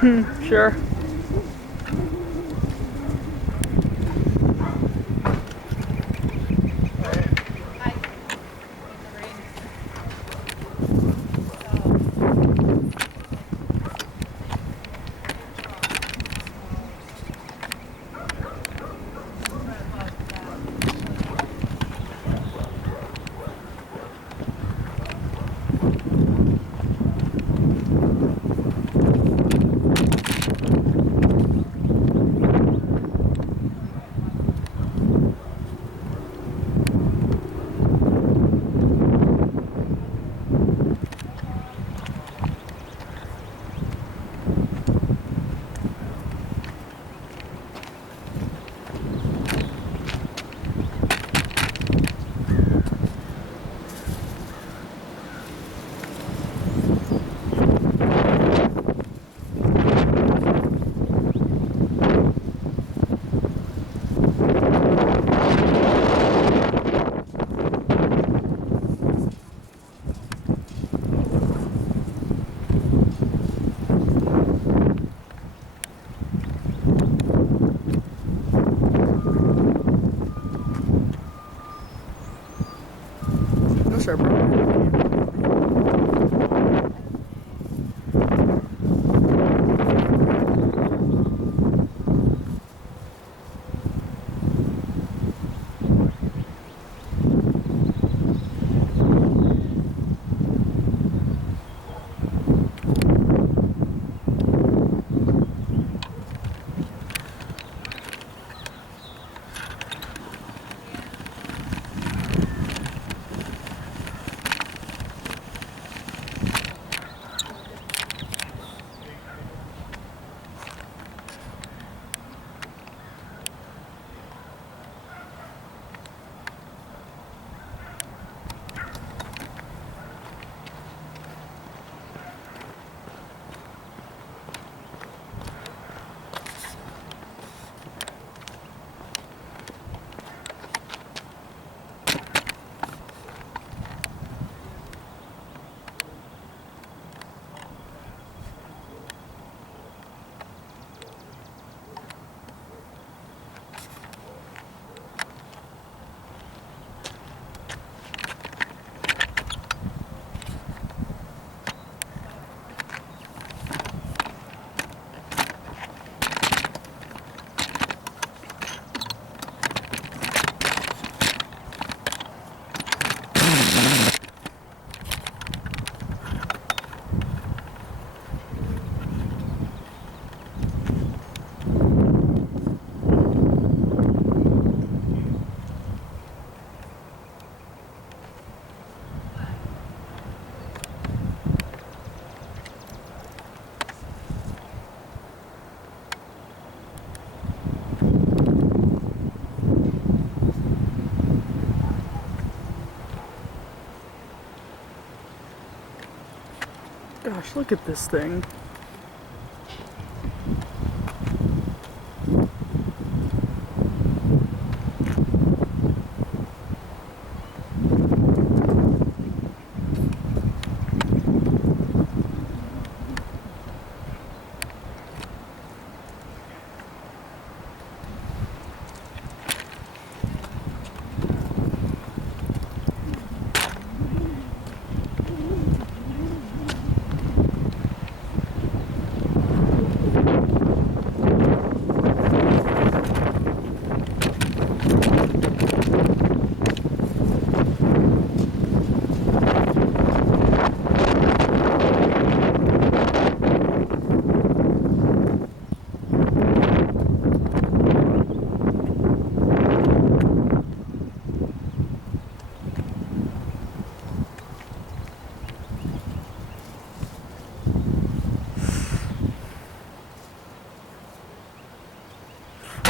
Sure. No, sir, bro. Gosh, look at this thing.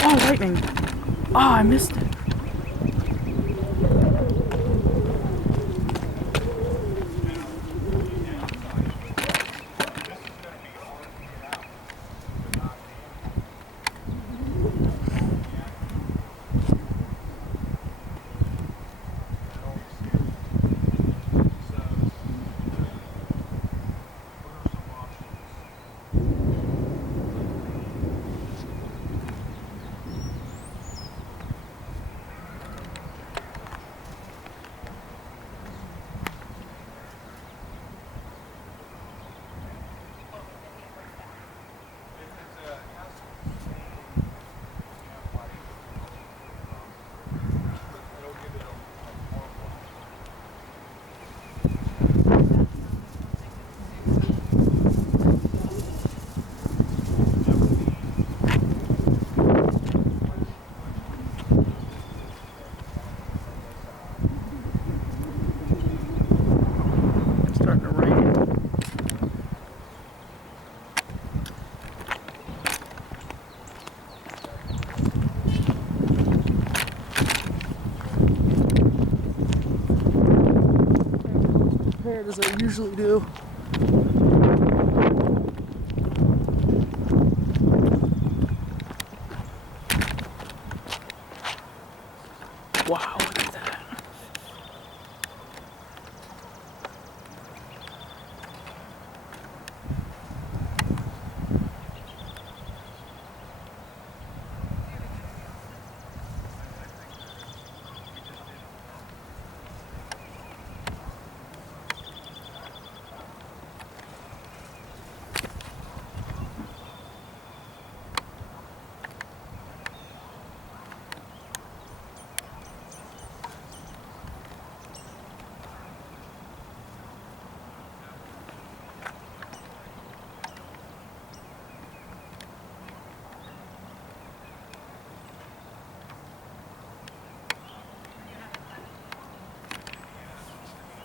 Oh, lightning. Oh, I missed it. scared as I usually do. Wow, look at that.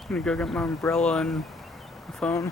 I'm gonna go get my umbrella and my phone.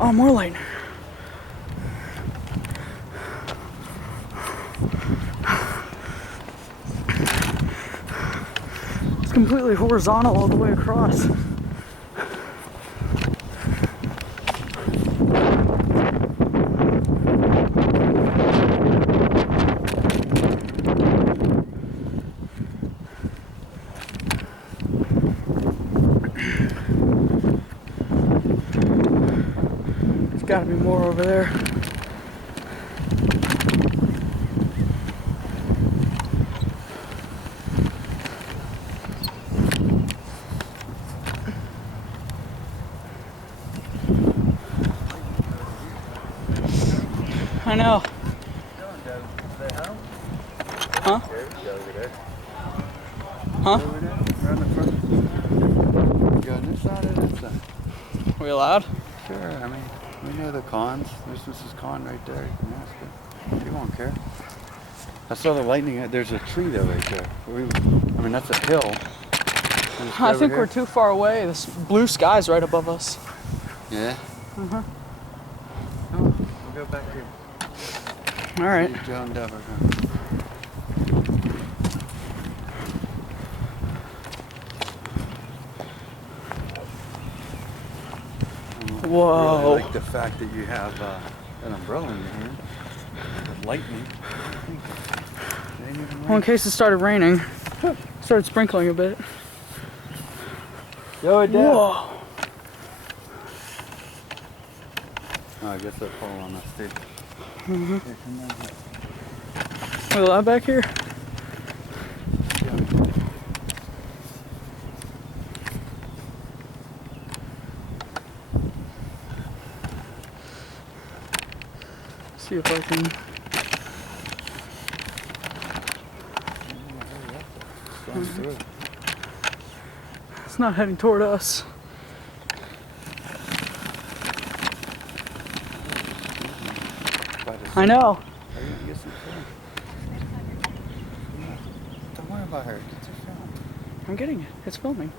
Oh, more lightning. It's completely horizontal all the way across. There's gotta be more over there. I know. Huh? Huh? Go on this side or this side? Are we allowed? Sure, I mean, we know the cons. There's Mrs. Con right there. You can ask her. She won't care. I saw the lightning. There's a tree though right there. I mean, that's a hill. I think we're too far away. This blue sky's right above us. Yeah? Uh-huh. Oh, we'll go back here. All right. See Joan Dever. Whoa. I really like the fact that you have an umbrella in your hand. Lightning. Well, in case it started raining, started sprinkling a bit. Yo, Dad. Whoa. Oh, I guess they'll fall on us too. Mm-hmm. Here, come down here. Are we allowed back here? See if I can. It's going through. It's not heading toward us. I know. Are you gonna get some film? Don't worry about her. Get your film. I'm getting it. It's filming.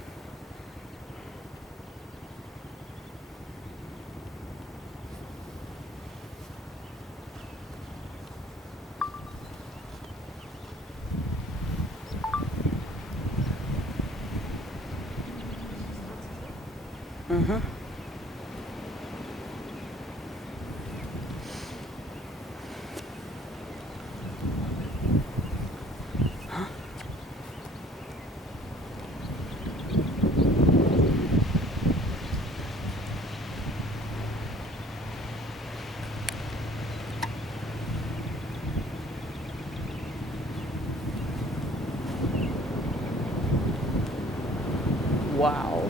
Uh-huh. Wow.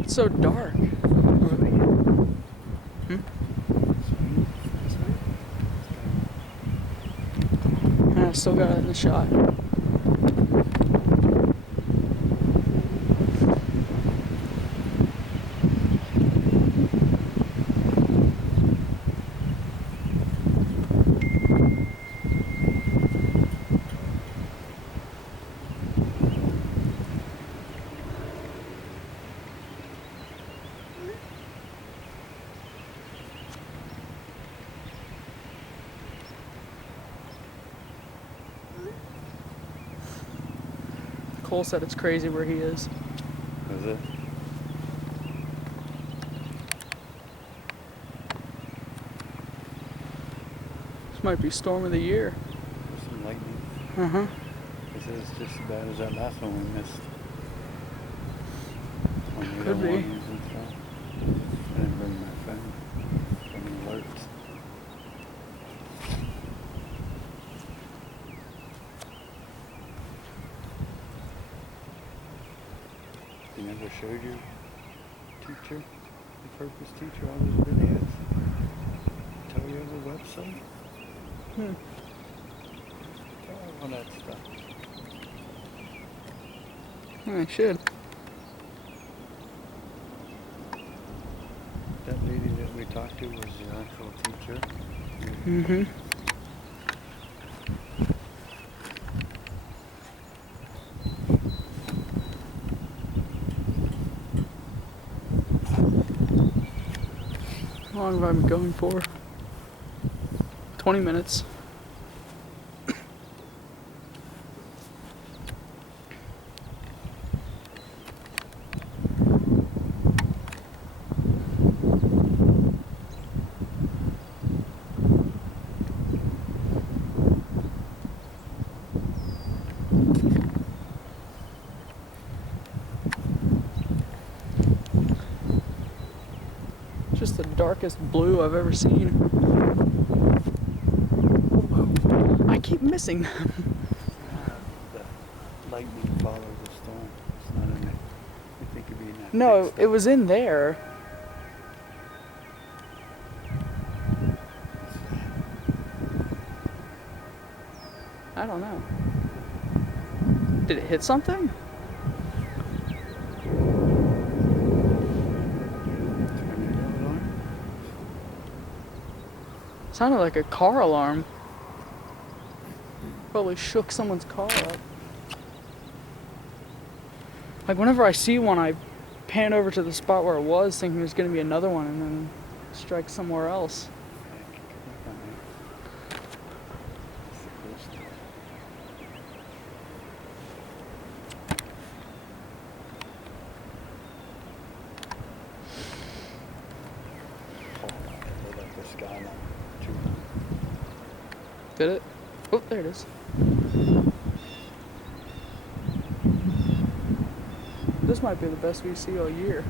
It's so dark. Yeah, I still got it in the shot. Cole said it's crazy where he is. Is it? This might be storm of the year. There's some lightning. Uh-huh. This is just as bad as that last one we missed. Could be. I didn't bring my phone. Any alerts. You never showed your teacher, your purpose teacher, all those videos? Tell you the website? Tell her all that stuff. I should. That lady that we talked to was your actual teacher? Mm-hmm. How long have I been going for? 20 minutes. Just the darkest blue I've ever seen. I keep missing them. The lightning followed the storm. It's not in it. You think it'd be in that No, thick it was in there. I don't know. Did it hit something? tornado alarm? Sounded like a car alarm. Probably shook someone's car up. Like whenever I see one, I pan over to the spot where it was, thinking there's gonna be another one, and then strike somewhere else. Did it? Oh, there it is. This might be the best we see all year.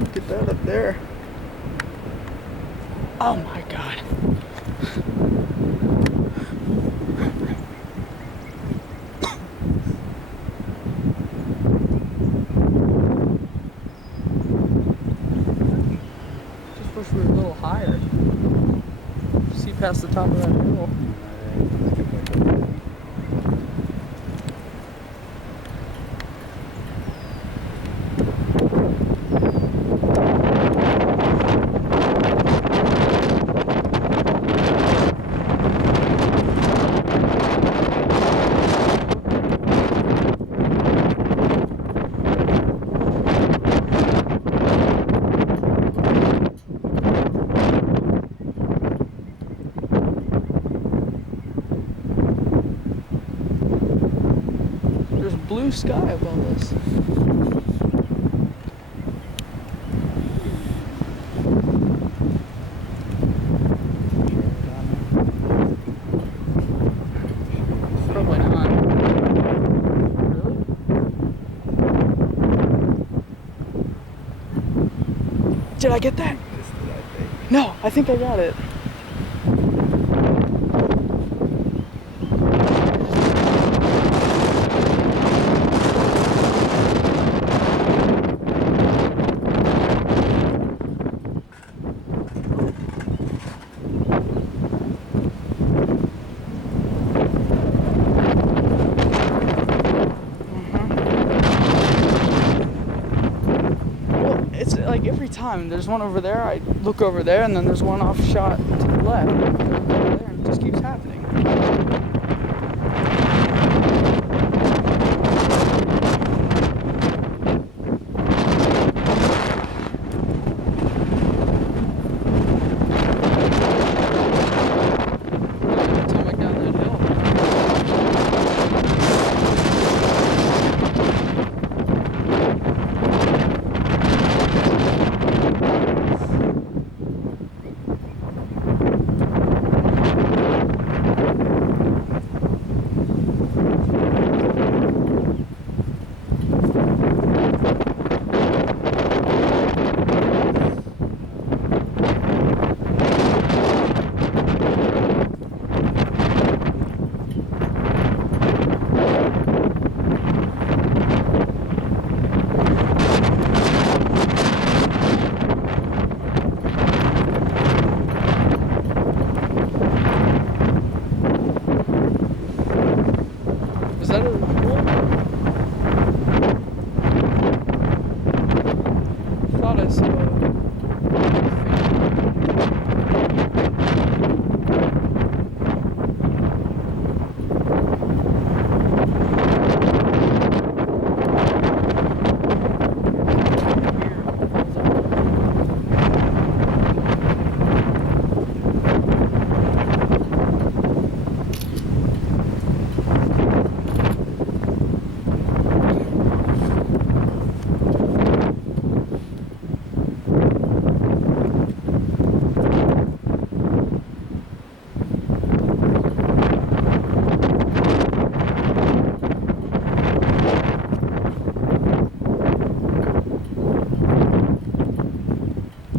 Look at that up there. Oh my God. Just wish we were a little higher. See past the top of that hill. There's blue sky above us. Probably not. Really? Did I get that? No, I think I got it. It's like every time there's one over there, I look over there, and then there's one off shot to the left. I look over there, and it just keeps happening. Every time I go down that hill. Is that a pool? I thought I saw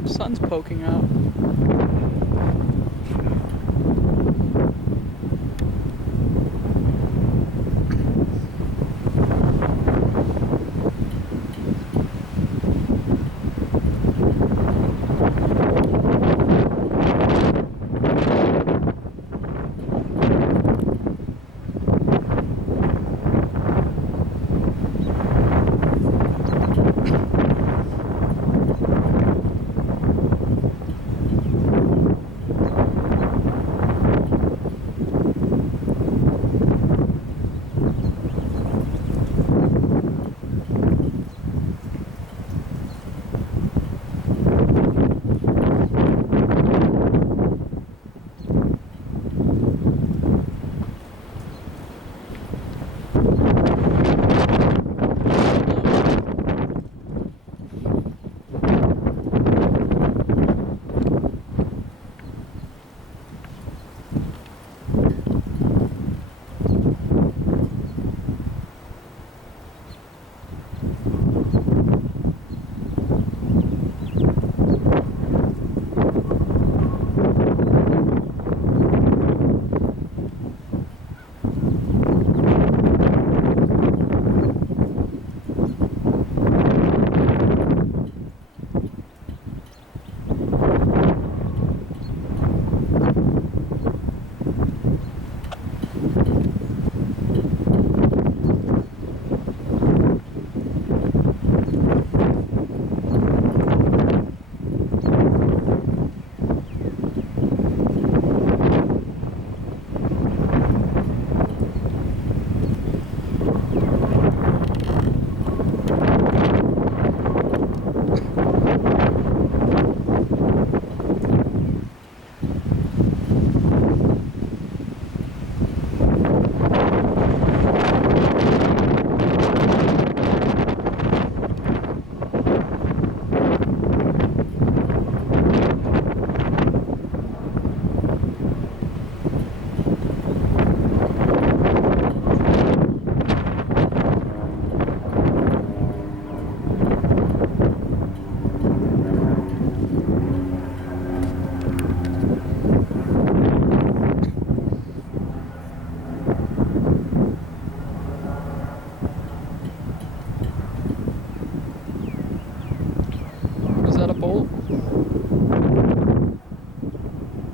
sun's poking out.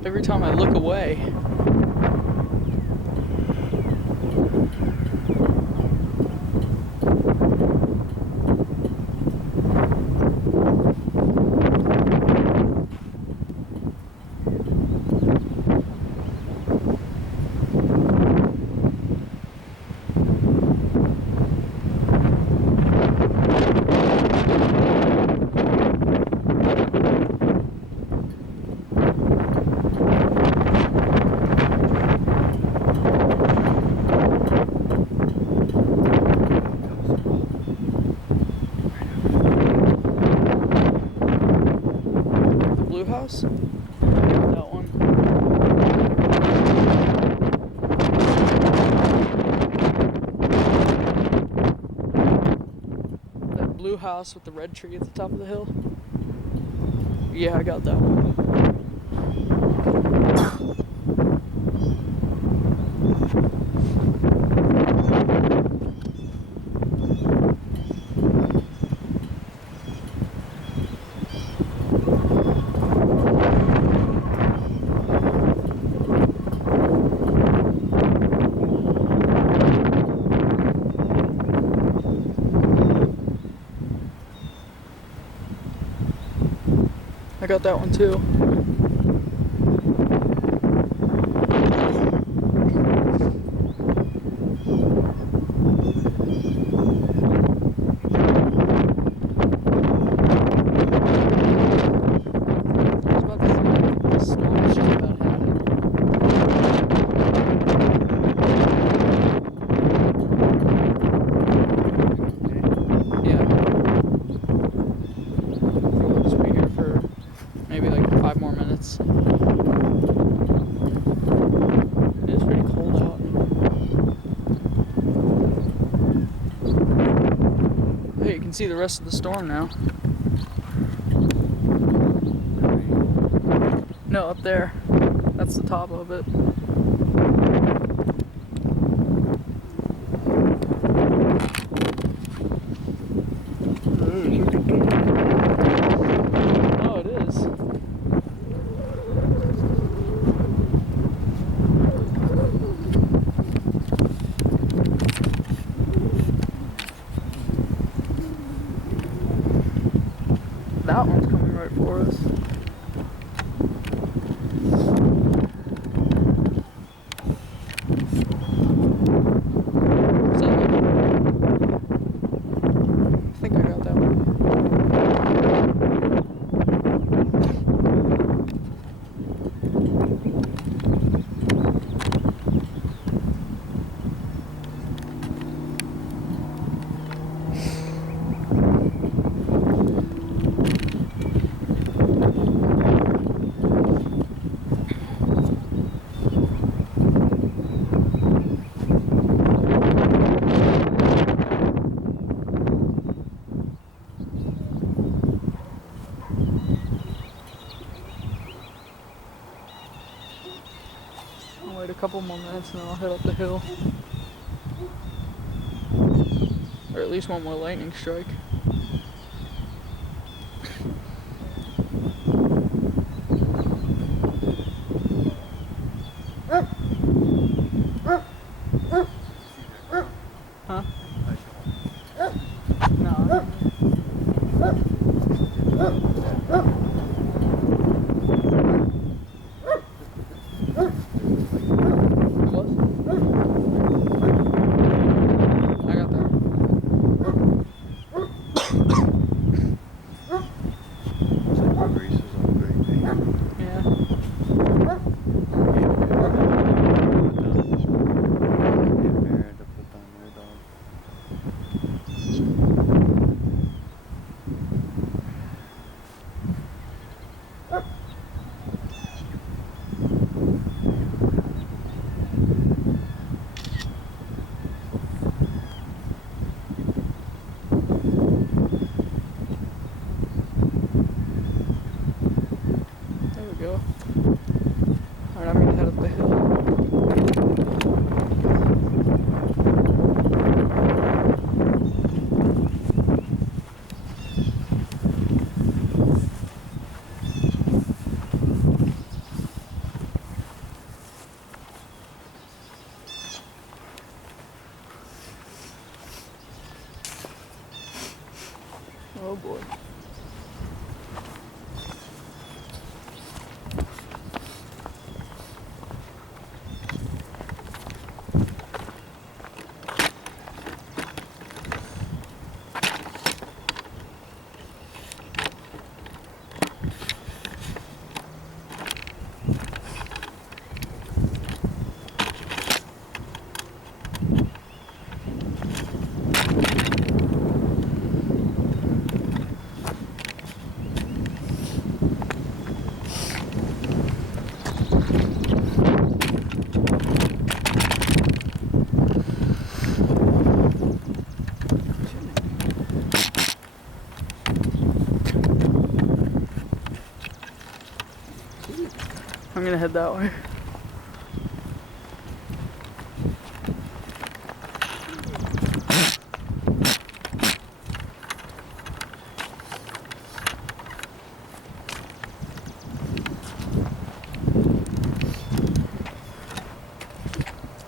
every time I look away. Blue house? That one. That blue house with the red tree at the top of the hill? Yeah, I got that one. I got that one too. I was about to say, the storm's just about had it. Yeah. We'll just be here for maybe like 5 more minutes. It is pretty cold out. Hey, you can see the rest of the storm now. No, up there. That's the top of it. Oh, it is. That one's coming right for us. Is that it? I think I got that one. I'll wait a couple more minutes and then I'll head up the hill. Or at least one more lightning strike. Huh? No. What? I got that. Looks like the grease is all great. Yeah. Get married to put on their dog. Oh boy. I'm gonna head that way.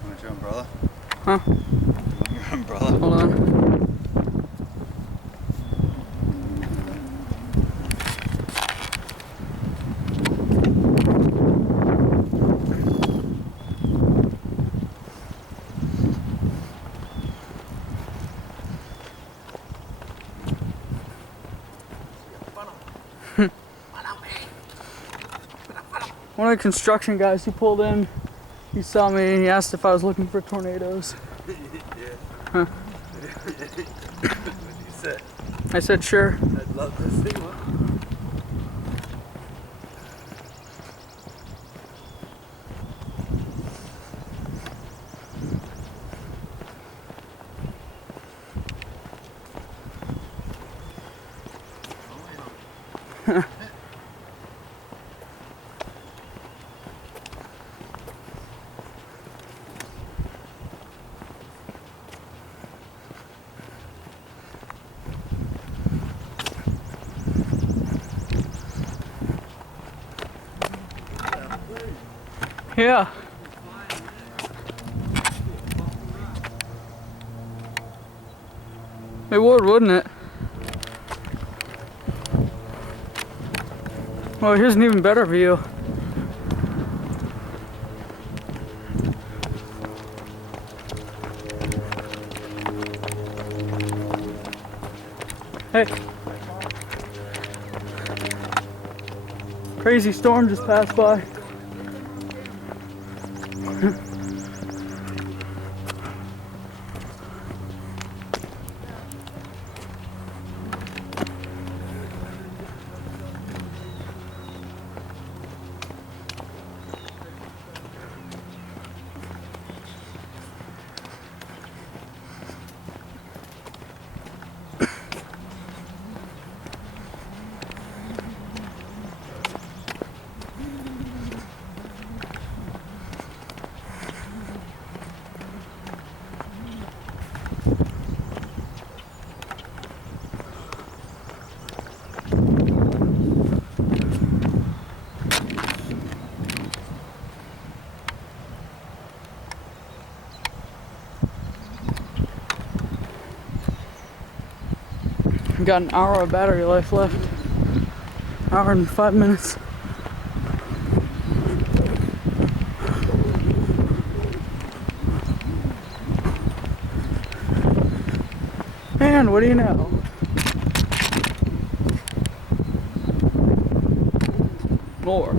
Want your umbrella? Huh? You want your umbrella? Hold on. One of the construction guys, he pulled in, he saw me and he asked if I was looking for tornadoes. Yeah. Huh. What did you say? I said sure. I'd love to see one. Yeah. It would, wouldn't it? Well, here's an even better view. Hey. Crazy storm just passed by. Got an hour of battery life left. Hour and 5 minutes. And what do you know? More.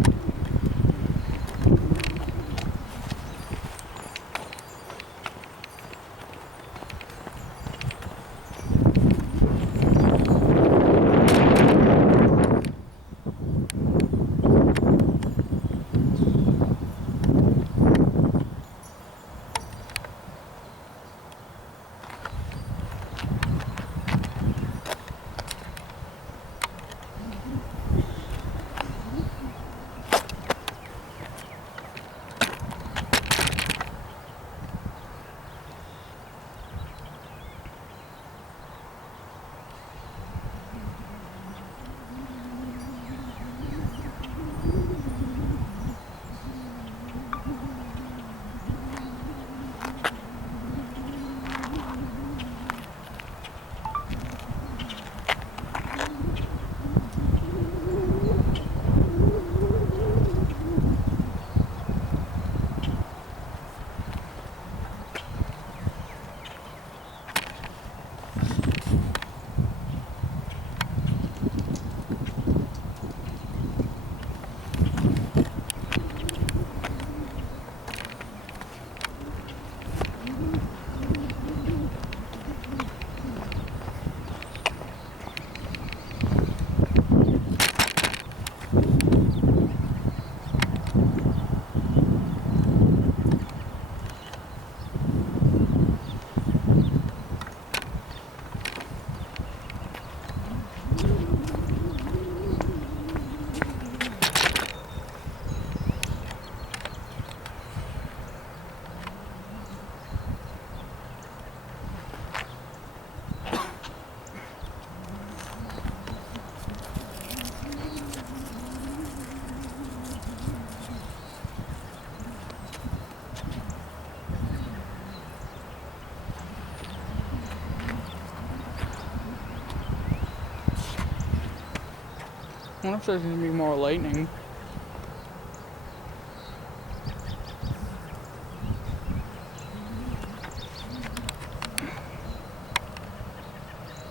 I wonder if there's gonna be more lightning.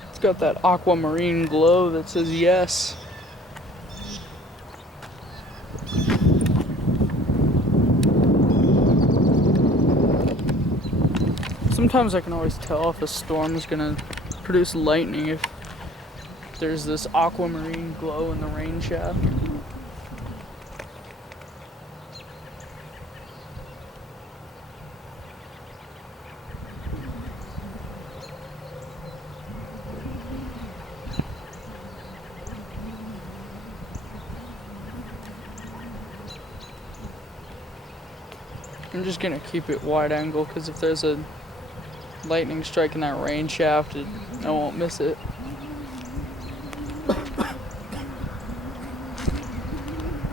It's got that aquamarine glow that says yes. Sometimes I can always tell if a storm is gonna produce lightning if there's this aquamarine glow in the rain shaft. I'm just gonna keep it wide angle because if there's a lightning strike in that rain shaft, I won't miss it.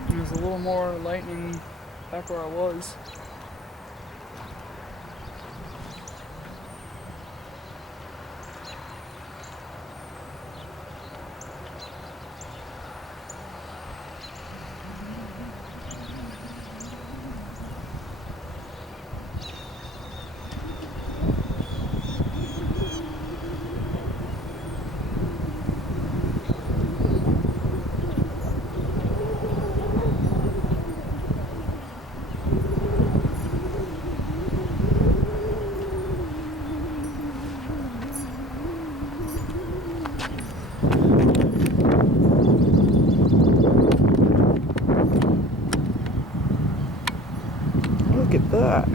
There's a little more lightning back where I was. Look at that.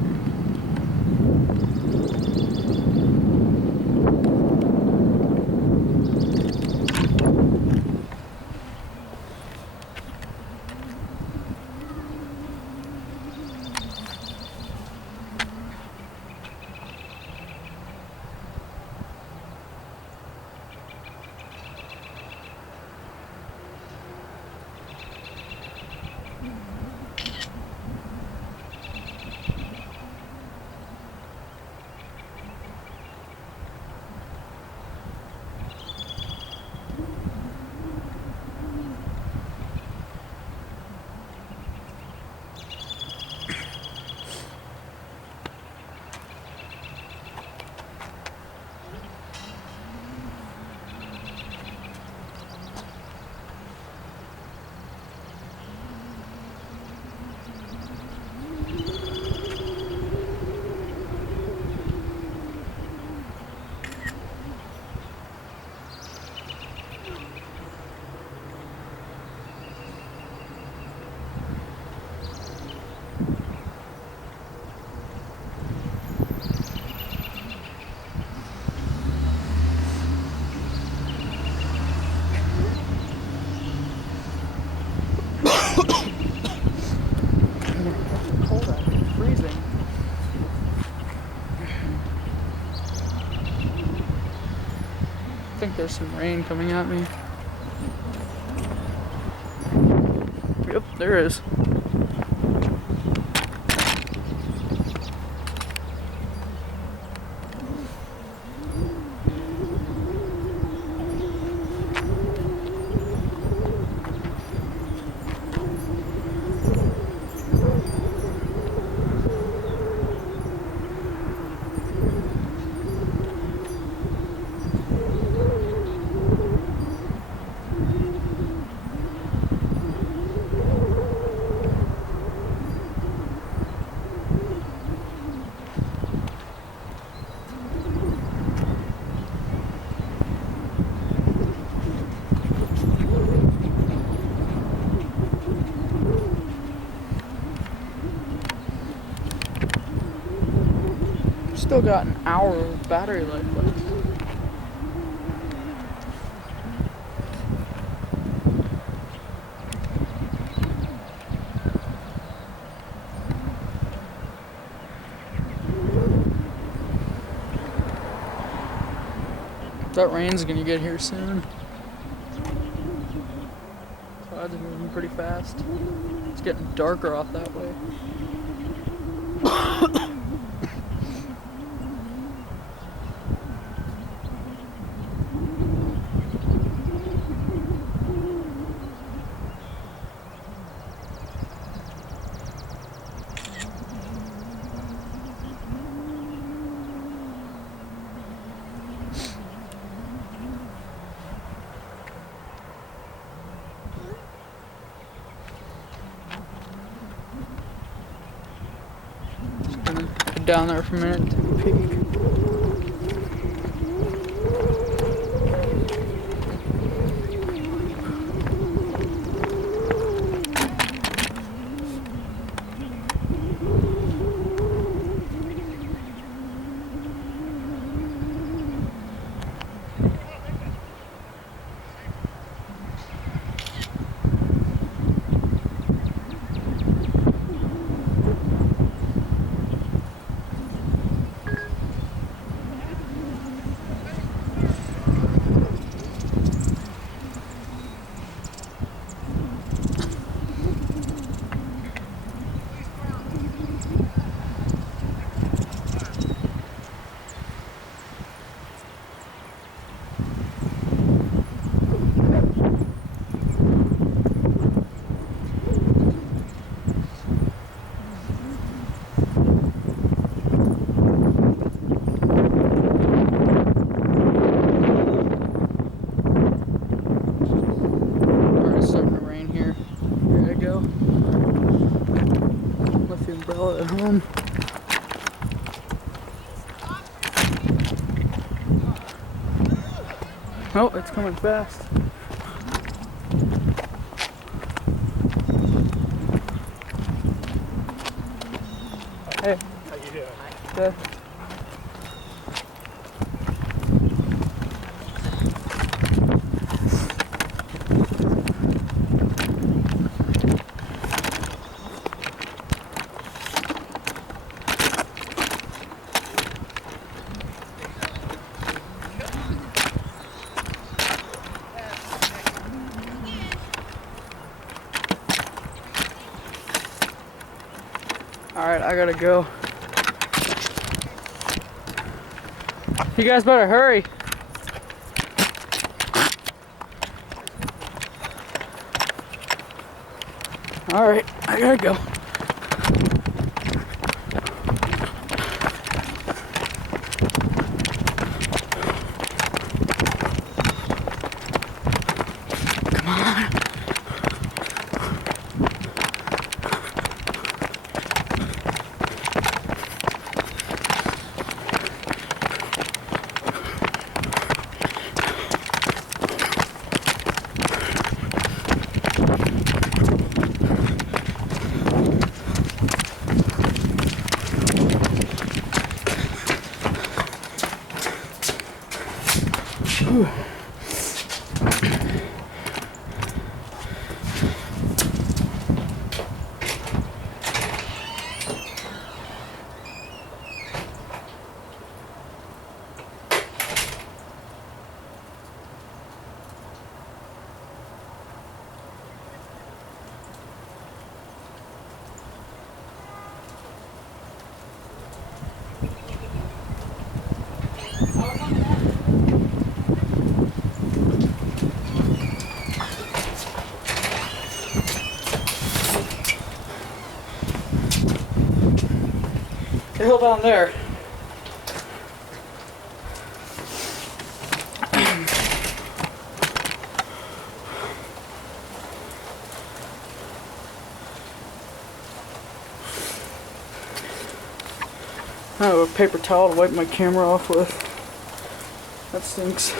Cold out here, freezing. I think there's some rain coming at me. Yep, there is. Still got an hour of battery life left. That rain's gonna get here soon. Clouds are moving pretty fast. It's getting darker off that way. head down there for a minute and take a peek. At home. Oh, it's coming fast. Hey. How you doing? Good. Alright, I gotta go. You guys better hurry. Alright, I gotta go. Come on. Whew. The hill down there. I have a paper towel to wipe my camera off with. That stinks.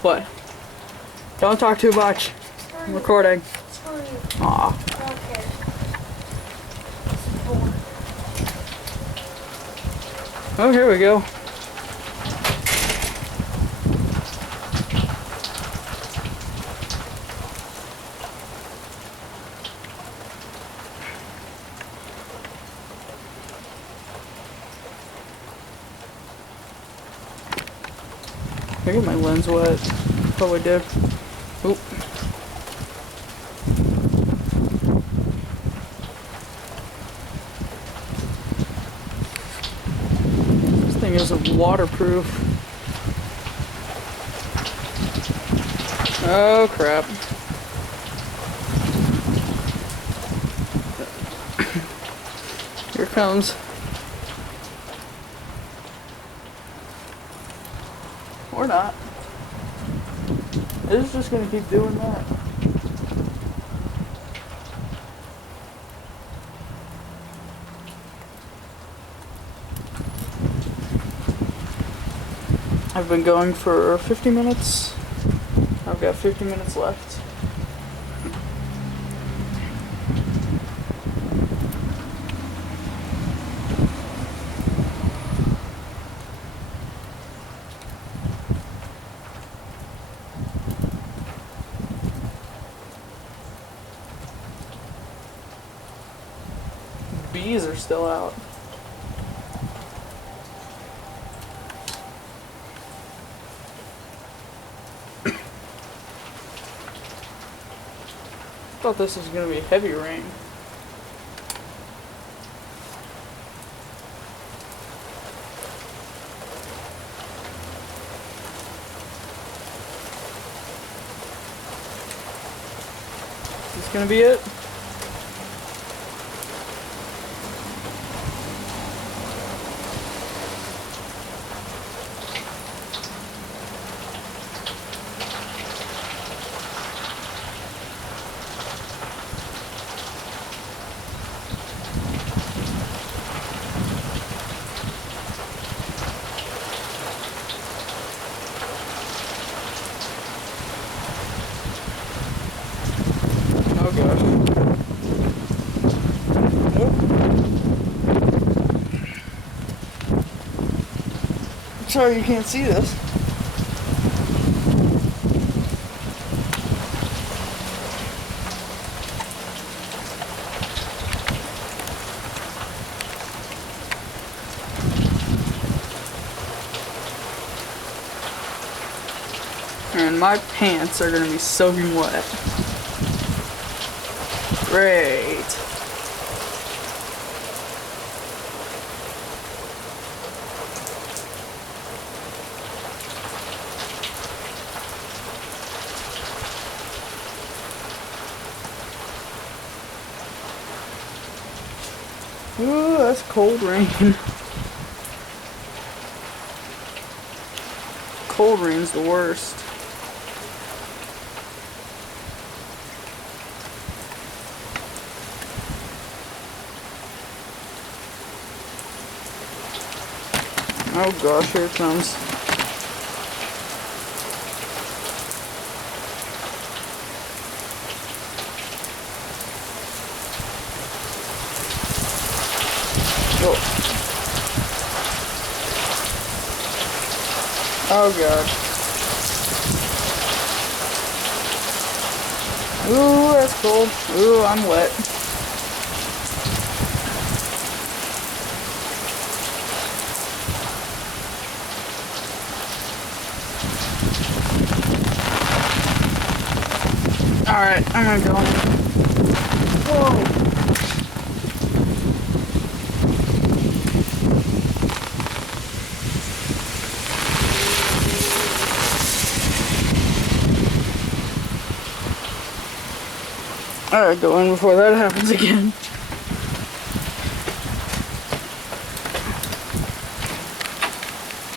What? Don't talk too much. I'm recording. Aw. Oh, here we go. I get my lens wet. Probably did. Oop. This thing isn't waterproof. Oh crap. comes. Or not. It's just gonna keep doing that. I've been going for 50 minutes. I've got 50 minutes left. Bees are still out. Thought this was gonna be heavy rain. Is this gonna be it? Oh gosh. I'm sorry you can't see this. And my pants are gonna be soaking wet. Great. Ooh, that's cold rain. Cold rain's the worst. Oh gosh, here it comes. Oh. Oh god. Ooh, that's cold. Ooh, I'm wet. Alright, I'm gonna go. Whoa! Alright, go in before that happens again.